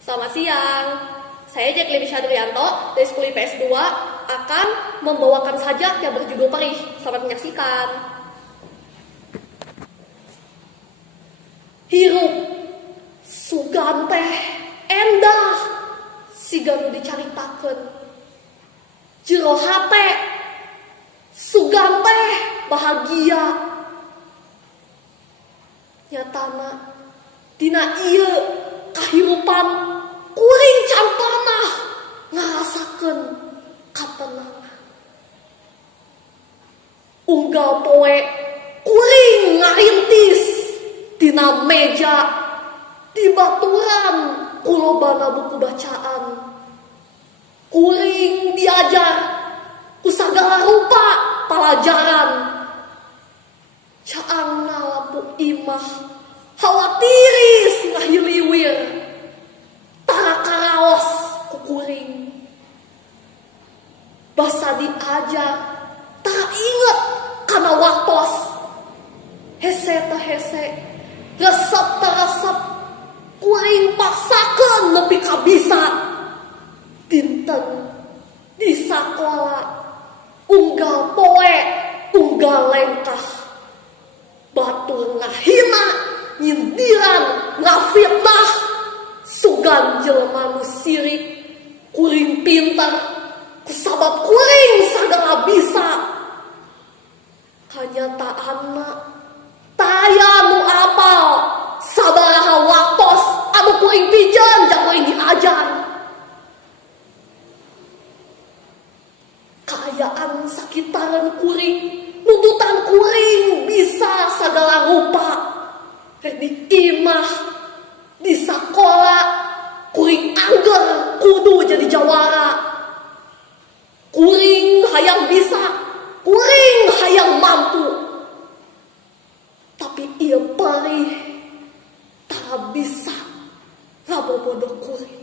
Selamat siang, saya Jacqueline Syadrianto dari Sekolah IPS 2 akan membawakan sajak yang berjudul Perih. Selamat menyaksikan. Hirup sugan teh endah siganu dicaritakeun, jero hate sugan teh bahagia. Nyatana dina ieu kahirupan kuring can panah ngarasakeun katenangan. Unggal poe kuring ngarintis dina meja di baturan kulobana buku bacaan. Kuring diajar ku sagala rupa pelajaran. Caangna lampu imah hawa tiris ngahiliwir tara karaos ku kuring. Basa diajar tara inget kana waktos. Hese ta hese, resep ta resep, kuring paksakeun nepi ka bisa. Dinten di sakola unggal poe unggal lengkah, batur ngahina nyindiran ngafitnah, sugan jelema nu sirik kuring pinter kusabab kuring sagala bisa. Kanyataanna taya nu apal sabaraha waktos anu kuring pijeun jeung kuring diajar. Kaayaan sakitaran kuring nuntutan kuring bisa sagala rupa. Rek di imah di sakola kuring angger kudu jadi jawara. Kuring hayang bisa, kuring hayang mampu. Tapi ieu perih tara bisa ngabobodoh kuring.